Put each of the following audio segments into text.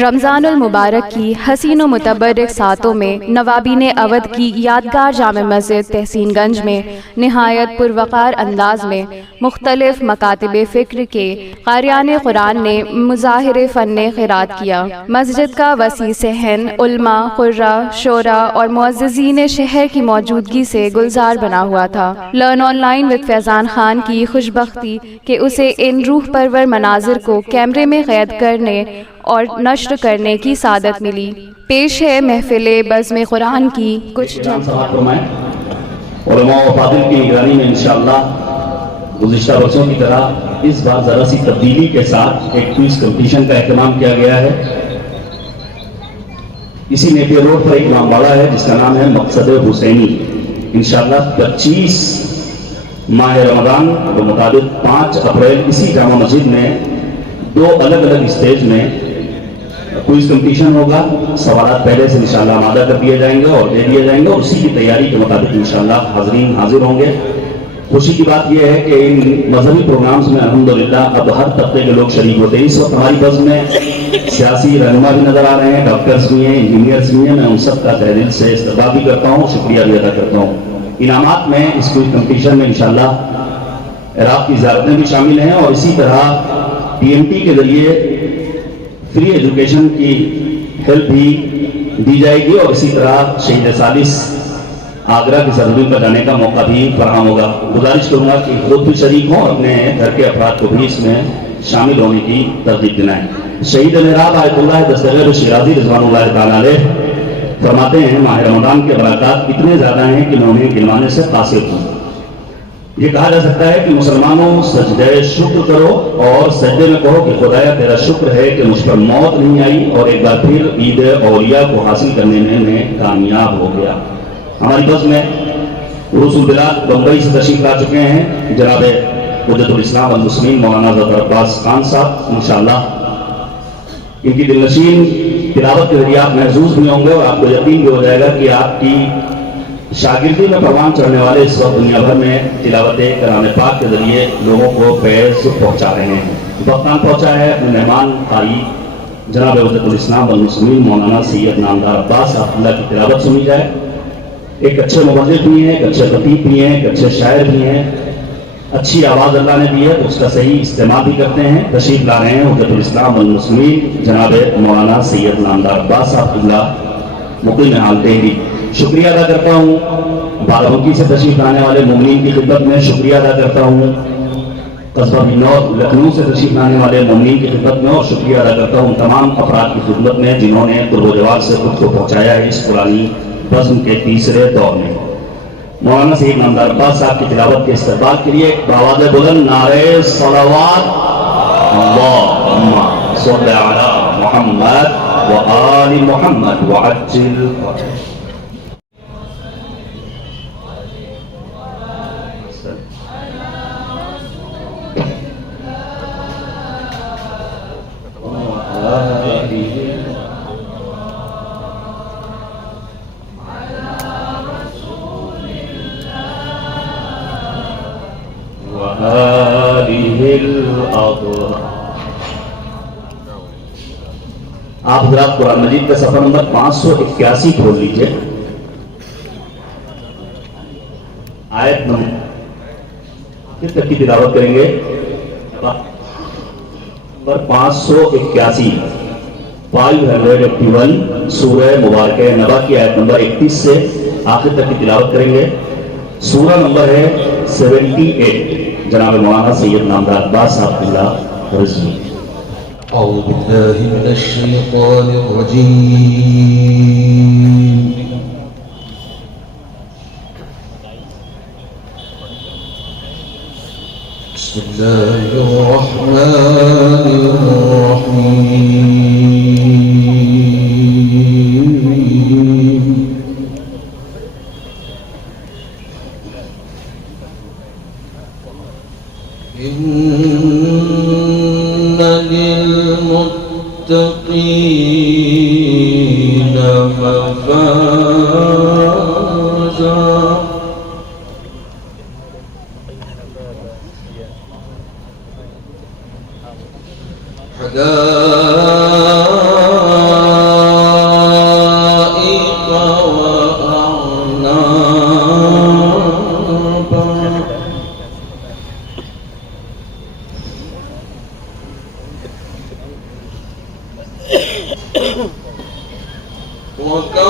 رمضان المبارک کی حسین و متبرک ساعتوں میں نوابین اودھ کی یادگار جامع مسجد تحسین گنج میں نہایت پروقار انداز میں مختلف مکاتب فکر کے قاریان قرآن نے مظاہر فن خیرات کیا۔ مسجد کا وسیع صحن علماء، قراء، شعراء اور معززین شہر کی موجودگی سے گلزار بنا ہوا تھا۔ لرن آن لائن وتھ فیضان خان کی خوشبختی کہ اسے ان روح پرور مناظر کو کیمرے میں قید کرنے اور نشر کرنے کی سعادت ملی۔ پیش ہے محفل بزم قرآن کی کچھ علماء و فاضل کی نگرانی میں انشاءاللہ گزشتہ برسوں کی طرح اس بار ذرا سی تبدیلی کے ساتھ ایک کوئز کمپٹیشن کا اہتمام کیا گیا ہے۔ اسی نیپیر روڈ پر ایک امامباڑہ ہے جس کا نام ہے مقصد حسینی۔ انشاءاللہ 25 ماہ رمضان کے مطابق 5 اپریل اسی جامع مسجد میں 2 الگ الگ اسٹیج میں کوئز کمپٹیشن ہوگا۔ سوالات پہلے سے انشاءاللہ آمادہ کر دیے جائیں گے اور دے دیے جائیں گے اور اسی کی تیاری کے مطابق انشاءاللہ حاضرین حاضر ہوں گے۔ خوشی کی بات یہ ہے کہ ان مذہبی پروگرامز میں الحمدللہ اب ہر طبقے کے لوگ شریک ہوتے ہیں۔ اس وقت ہماری بزم میں سیاسی رہنما بھی نظر آ رہے ہیں، ڈاکٹرز بھی ہیں، انجینئرز بھی ہیں۔ میں ان سب کا تہہ دل سے استقبال بھی کرتا ہوں، شکریہ بھی ادا کرتا ہوں۔ انعامات میں اس کوئز کمپٹیشن میں انشاءاللہ عراق کی زیارتیں بھی شامل ہیں اور اسی طرح پی ایم ٹی کے ذریعے فری ایجوکیشن کی ہیلپ بھی دی جائے گی اور اسی طرح شہید ثالث آگرہ کی سرزمین پر جانے کا موقع بھی فراہم ہوگا۔ گزارش کروں گا کہ خود بھی شریک ہوں اور اپنے گھر کے افراد کو بھی اس میں شامل ہونے کی ترغیب دلائیں۔ شہید محراب آیت اللہ دستگیر شیرازی رضوان اللہ تعالیٰ علیہ فرماتے ہیں ماہ رمضان کے برکات اتنے زیادہ ہیں کہ میں انہیں گنوانے سے قاصر ہوں۔ یہ کہا جا سکتا ہے کہ مسلمانوں سجدہ شکر کرو اور سجدے میں کہو کہ خدایا تیرا شکر ہے کہ مجھ پر موت نہیں آئی اور ایک بار پھر عید اولیاء کو حاصل کرنے میں کامیاب ہو گیا۔ ہماری بزم میں عروس البلاد بمبئی سے تشریف لا چکے ہیں جناب حجت الاسلام والمسلمین مولانا ظفر عباس خان صاحب۔ انشاءاللہ ان کی دلنشین تلاوت کے ذریعے آپ محظوظ بھی ہوں گے اور آپ کو یقین بھی ہو جائے گا کہ آپ کی شاگردی میں پروان چڑھنے والے اس وقت دنیا بھر میں تلاوت کلام پاک کے ذریعے لوگوں کو فیض پہنچا رہے ہیں۔ وقتاً پہنچا ہے اپنے مہمان قاری جناب حجت الاسلام والمسلمین مولانا سید نامدار عباس اللہ کی تلاوت سنی جائے۔ ایک اچھے مبلغ بھی ہیں، ایک اچھے خطیب بھی ہیں، ایک اچھے شاعر بھی ہیں، اچھی آواز اللہ نے دی ہے تو اس کا صحیح استعمال بھی کرتے ہیں۔ تشریف لا رہے ہیں حجت الاسلام والمسلمین جناب مولانا سید نامدار عباس اللہ مقیم حال دہلی۔ شکریہ ادا کرتا ہوں بارہمکی سے تشریف لانے والے مومنین کی خدمت میں، شکریہ ادا کرتا ہوں قصبہ بنور لکھنؤ سے تشریف لانے والے مومنین کی خدمت میں اور شکریہ ادا کرتا ہوں تمام افراد کی خدمت میں جنہوں نے قرب و جوار سے خود کو پہنچایا ہے اس پرانی بزم کے تیسرے دور میں۔ مولانا سید نامدار عباس صاحب کی تلاوت کے استقبال کے لیے بآواز بلند نعرہ صلوات اللہم صل علی محمد وآل محمد وعجل آپ حضرات قرآن مجید کا صفحہ نمبر 581 کھول لیجئے۔ آیت نمبر کس تک کی تلاوت کریں گے؟ نمبر 581 581 سورہ مبارکہ نبا کی آیت نمبر 31 سے آخر تک کی تلاوت کریں گے۔ سورہ نمبر ہے 78 جناب مولانا سید نامدار عباس صاحب اللہ رضوی۔ أعوذ بالله من الشيطان الرجيم بسم الله الرحمن الرحيم للمتقين مفازا حدائق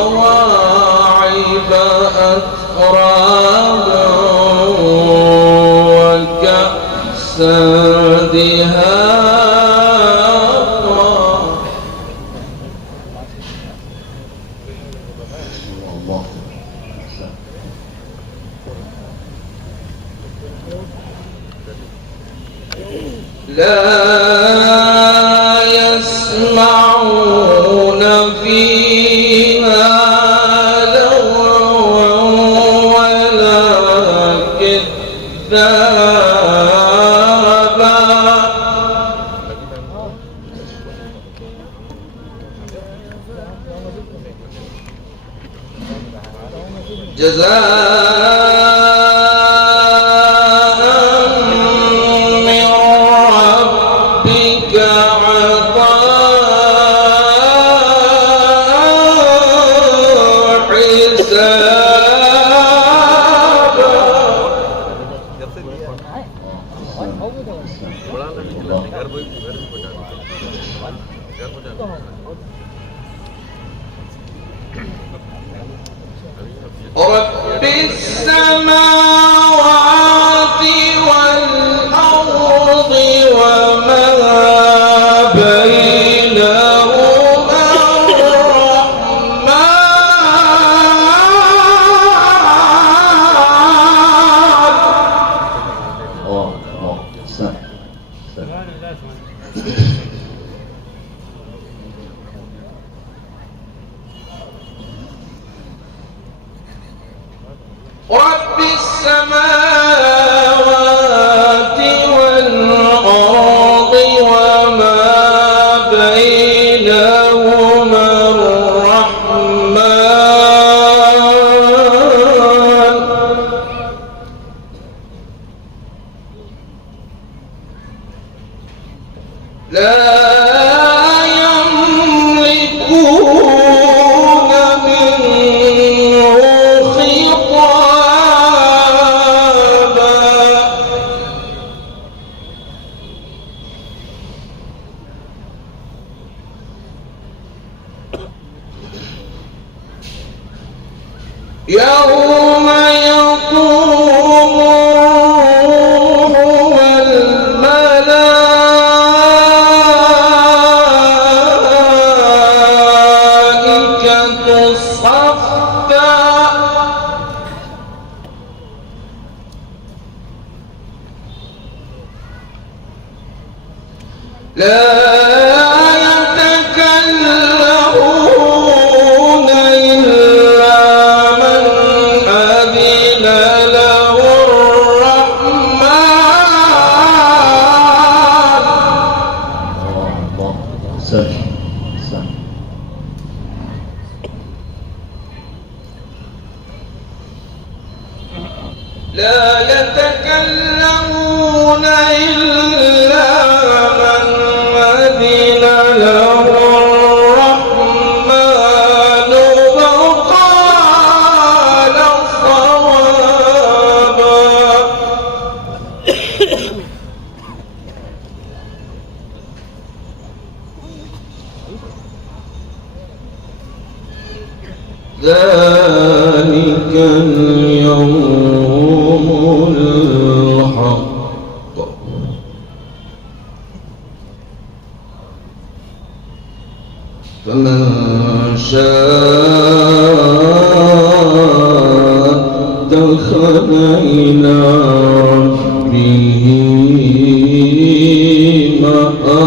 وكواعب أترابا وكأسا دهاقا. لا يسمعون فيها لغوا ولا كذابا. جزاء من ربك عطاء حسابا. رب السماوات والأرض وما بينهما رب السماوات والأرض وما بينهما الرحمن لا يملكون منه خطابا. يوم يقوم الروح والملائكة صفا لا يتكلمون إلا من أذن له الرحمن. لا يتكلمون إلا من أذن له الرحمن وقال صوابا. ذلك اليوم الحق فمن شاء اتخذ إلى ربه مآبا.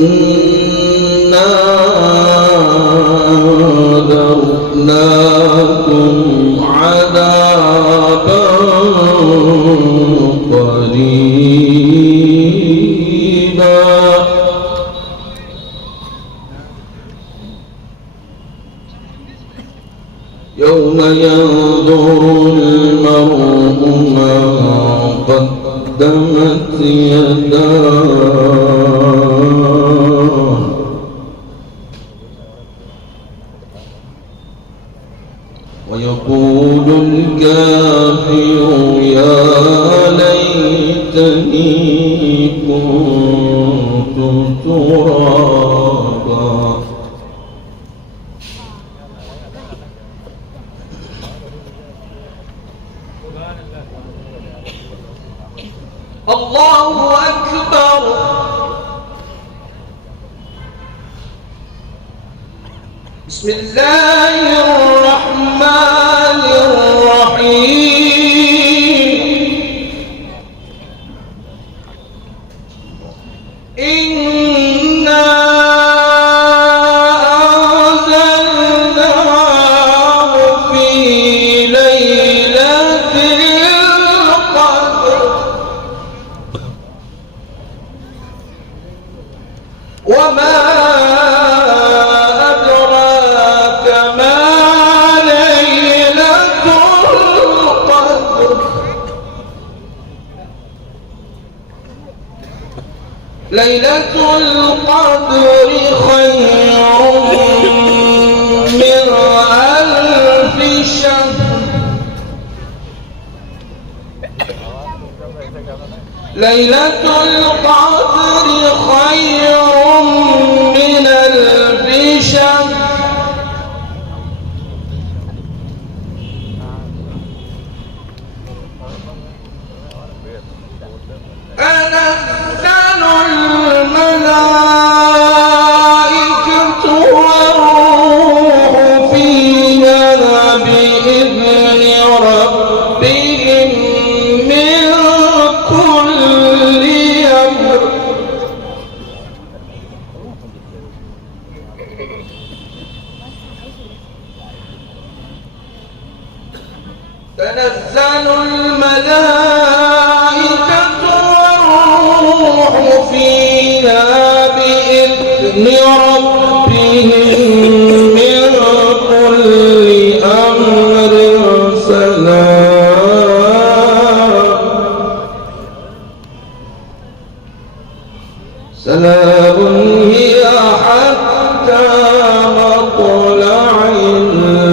إنا أنذرناكم عذابا قريبا. يوم ينظر المرء ما قدم قدمت يداه ويقول الكافر يا ليتني كنت ترابا. الله أكبر. بسم الله الرحمن الرحيم. إنا أنزلناه في ليلة القدر وما أدراك ما ليلة القدر. ليلة القدر خير من ألف شهر. ليلة القدر خير من ألف شهر. تنزل الملائكة والروح فيها بإذن ربهم من كل أمر. تنزل الملائكة والروح فيها بإذن ربهم من كل أمر سلام هي حتى مطلع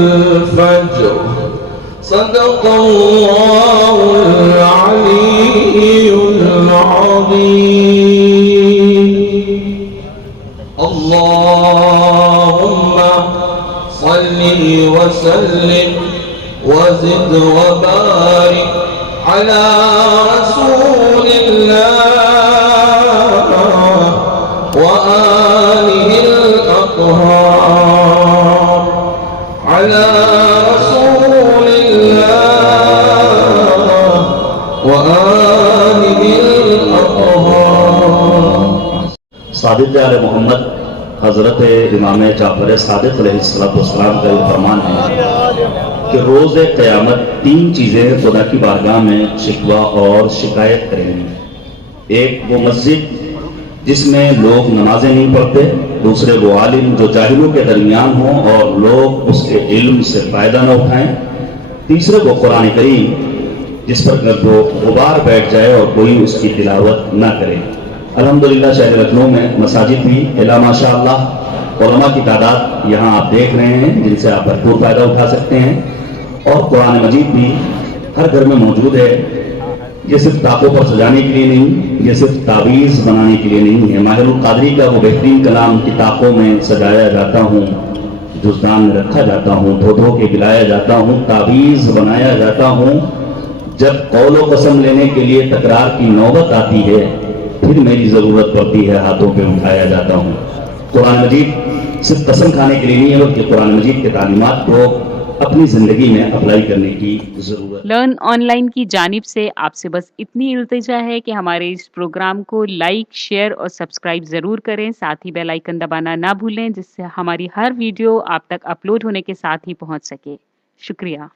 الفجر. صدق الله العلي العظيم. اللهم صل وسلم وزد وبارك على رسول الله وآله الأطهار. على رسول الله وآله الأطهار. सादिक़ आल मोहम्मद हज़रत इमाम जाफ़र सादिक़ अलैहिस्सलाम का ये फरमान है कि रोज़ क़यामत तीन चीज़ें खुदा की बारगाह में शिकवा और शिकायत करेंगी। एक वो मस्जिद जिसमें लोग नमाजें नहीं पढ़ते, दूसरे वो आलिम जो जाहिलों के दरमियान हों और लोग उसके इल्म से फ़ायदा न उठाएं, तीसरे वो कुरान करीम जिस पर वो गुबार बैठ जाए और कोई उसकी तिलावत न करे। अल्हम्दुलिल्लाह शहर लखनऊ में मसाजिद भी इला माशाअल्लाह उलमा की तादाद यहाँ आप देख रहे हैं जिनसे आप भरपूर फ़ायदा उठा सकते हैं। और कुरान मजीद भी हर घर में मौजूद है। ये सिर्फ ताकों पर सजाने के लिए नहीं, ये सिर्फ तावीज़ बनाने के लिए नहीं है। माहिरुल क़ादरी का वो बेहतरीन कलाम कि ताकों में सजाया जाता हूँ, जुज़दान में रखा जाता हूँ, धो धो के पिलाया जाता हूँ, तावीज़ बनाया जाता हूँ। जब कौलो कसम लेने के लिए तकरार की नौबत आती है, फिर मेरी ज़रूरत पड़ती है, हाथों पे उठाया जाता हूँ। कुरान मजीद सिर्फ कसम खाने के लिए नहीं है, बल्कि कुरान मजीद के तालीमात को अपनी ज़िंदगी में अप्लाई करने की ज़रूरत। लर्न ऑनलाइन की जानिब से आपसे बस इतनी इल्तिजा है कि हमारे इस प्रोग्राम को लाइक, शेयर और सब्सक्राइब ज़रूर करें। साथ ही बेल आइकन दबाना ना भूलें, जिससे हमारी हर वीडियो आप तक अपलोड होने के साथ ही पहुंच सके। शुक्रिया।